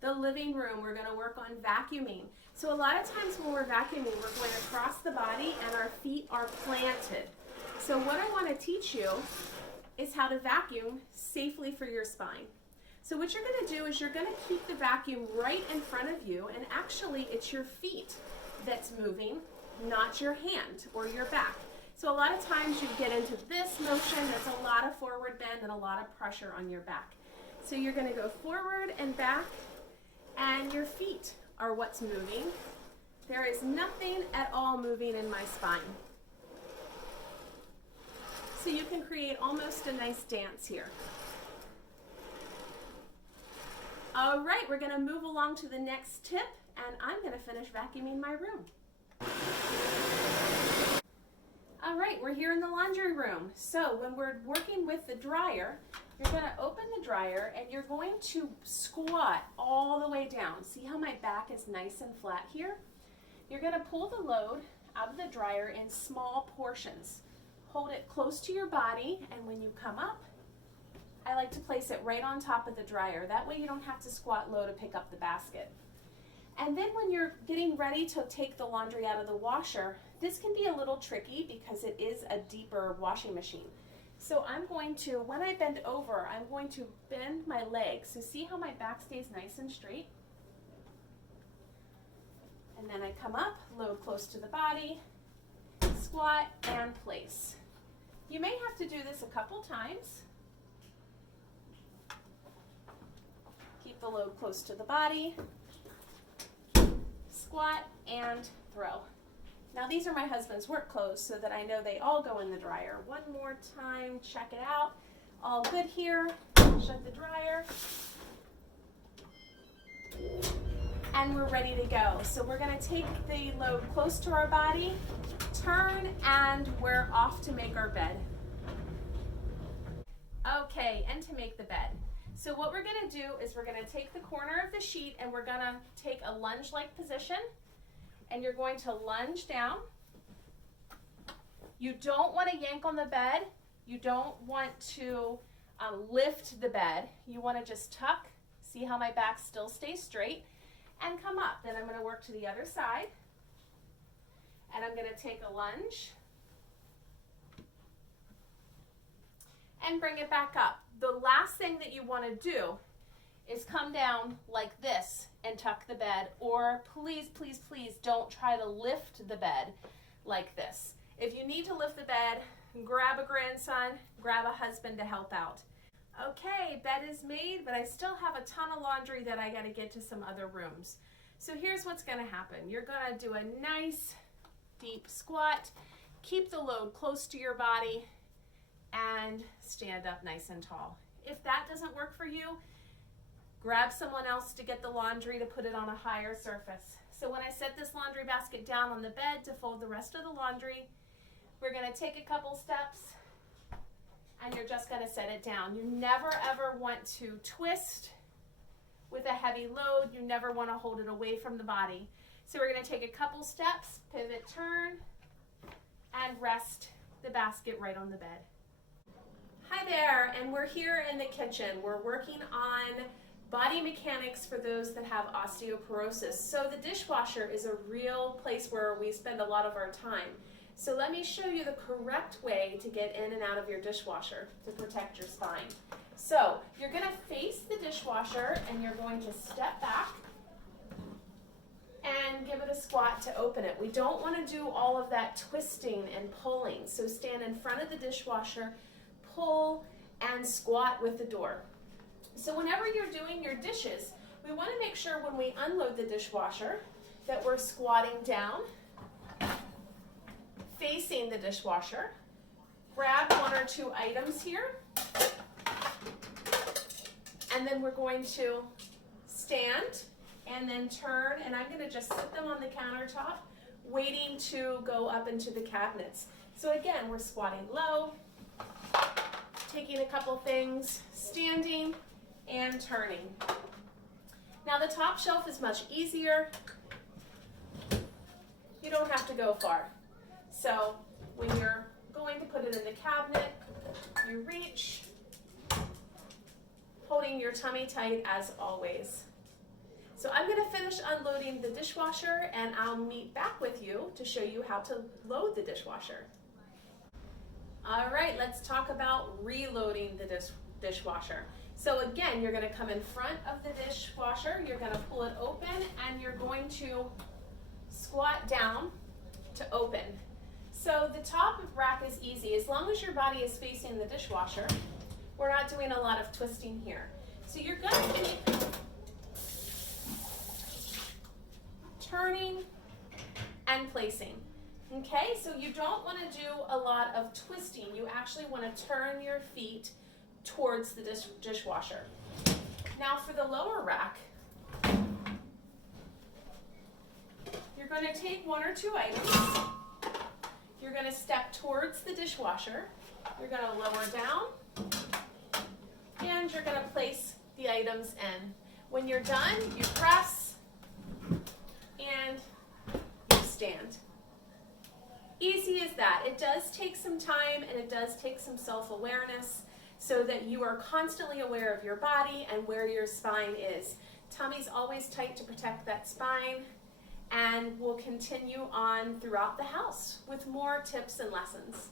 the living room. We're going to work on vacuuming. So a lot of times when we're vacuuming, we're going across the body and our feet are planted. So what I want to teach you is how to vacuum safely for your spine. So what you're going to do is you're going to keep the vacuum right in front of you, and actually it's your feet that's moving, not your hand or your back. So a lot of times you get into this motion, that's a lot of forward bend and a lot of pressure on your back. So you're going to go forward and back, and your feet are what's moving. There is nothing at all moving in my spine. So you can create almost a nice dance here. All right, we're going to move along to the next tip, and I'm going to finish vacuuming my room. All right, we're here in the laundry room. So when we're working with the dryer, you're going to open the dryer and you're going to squat all the way down. See how my back is nice and flat here? You're going to pull the load out of the dryer in small portions. Hold it close to your body, and when you come up, I like to place it right on top of the dryer. That way you don't have to squat low to pick up the basket. And then when you're getting ready to take the laundry out of the washer, this can be a little tricky because it is a deeper washing machine. So I'm going to, when I bend over, I'm going to bend my legs. So see how my back stays nice and straight? And then I come up, load close to the body, squat, and place. You may have to do this a couple times. Keep the load close to the body, squat, and throw. Now these are my husband's work clothes so that I know they all go in the dryer. One more time, check it out. All good here. Shut the dryer. And we're ready to go. So we're going to take the load close to our body, turn, and we're off to make our bed. Okay, and to make the bed. So what we're going to do is we're going to take the corner of the sheet and we're going to take a lunge-like position, and you're going to lunge down. You don't want to yank on the bed. You don't want to lift the bed. You want to just tuck. See how my back still stays straight, and come up. Then I'm going to work to the other side, and I'm going to take a lunge and bring it back up. The last thing that you want to do is come down like this and tuck the bed, or please, please, please don't try to lift the bed like this. If you need to lift the bed, grab a grandson, grab a husband to help out. Okay, bed is made, but I still have a ton of laundry that I got to get to some other rooms. So here's what's going to happen. You're going to do a nice deep squat, keep the load close to your body, and stand up nice and tall. If that doesn't work for you, grab someone else to get the laundry to put it on a higher surface. So when I set this laundry basket down on the bed to fold the rest of the laundry, we're going to take a couple steps, and you're just going to set it down. You never ever want to twist with a heavy load. You never want to hold it away from the body. So we're going to take a couple steps, pivot, turn, and rest the basket right on the bed. Hi there, and we're here in the kitchen. We're working on body mechanics for those that have osteoporosis. So the dishwasher is a real place where we spend a lot of our time. So let me show you the correct way to get in and out of your dishwasher to protect your spine. So you're going to face the dishwasher and you're going to step back and give it a squat to open it. We don't want to do all of that twisting and pulling. So stand in front of the dishwasher, pull, and squat with the door. So whenever you're doing your dishes, we want to make sure when we unload the dishwasher that we're squatting down, facing the dishwasher. Grab one or two items here, and then we're going to stand and then turn, and I'm going to just sit them on the countertop, waiting to go up into the cabinets. So again, we're squatting low, taking a couple things, standing, and turning. Now the top shelf is much easier. You don't have to go far. So when you're going to put it in the cabinet, you reach, holding your tummy tight as always. So I'm going to finish unloading the dishwasher, and I'll meet back with you to show you how to load the dishwasher. All right, let's talk about reloading the dishwasher. So again, you're going to come in front of the dishwasher, you're going to pull it open, and you're going to squat down to open. So the top rack is easy. As long as your body is facing the dishwasher, we're not doing a lot of twisting here. So you're going to keep turning and placing. Okay, so you don't want to do a lot of twisting. You actually want to turn your feet towards the dishwasher. Now for the lower rack, you're going to take one or two items. You're going to step towards the dishwasher. You're going to lower down, and you're going to place the items in. When you're done, you press and you stand. Easy as that. It does take some time, and it does take some self-awareness so that you are constantly aware of your body and where your spine is. Tummy's always tight to protect that spine, and we'll continue on throughout the house with more tips and lessons.